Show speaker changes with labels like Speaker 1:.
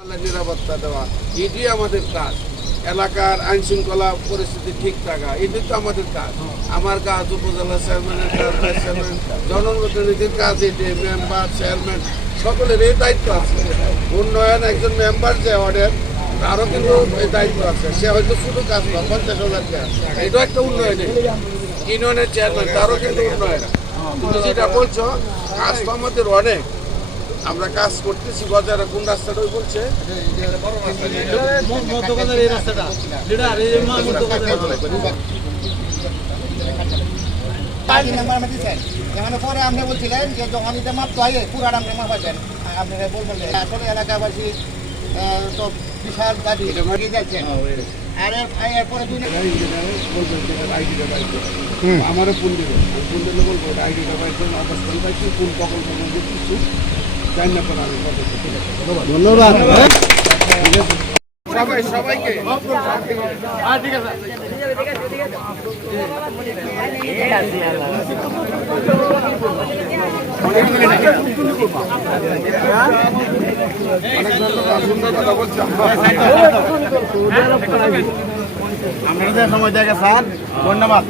Speaker 1: নিরাপত্তা দেওয়া, এটি আমাদের কাজ। এলাকার আইন শৃঙ্খলা পরিস্থিতি ঠিক থাকা, এটি তো আমাদের কাজ। আমার কাজ উপজেলা চেয়ারম্যানের কাজ ভাইস চেয়ারম্যান, জনপ্রতিনিধির কাজ এটি, মেম্বার, চেয়ারম্যান, সকলের এই দায়িত্ব আছে। উন্নয়ন একজন মেম্বার যে ওয়ার্ডের তারও কিন্তু এই দায়িত্ব আছে। সে হয়তো শুধু কাজ না পঞ্চাশ হাজার এটাও একটা উন্নয়ন ইউনিয়নের চেয়ারম্যান, তারও কিন্তু উন্নয়ন। তুমি যেটা বলছো, কাজ তো আমাদের অনেক। আমরা কাজ করতেছি বাজারে কোন রাস্তাটা ওই বলছে?
Speaker 2: পরে আপনি বলছিলেন যে যখন এটা মাপতে হয় পুরা আপনি মাপাবেন আপনি বলবেন আসলে এলাকাবাসী তো বিশাল যাচ্ছেন। আর এরপরে
Speaker 1: আমারও ফোন দেবে। ফোন দিলে বলব আইডিটা পাইছি অবস্থান পাইছি কোন প্রকল্প কিছু
Speaker 3: ধন্যবাদ।
Speaker 1: সবাই
Speaker 3: সময় দেখে স্যার ধন্যবাদ।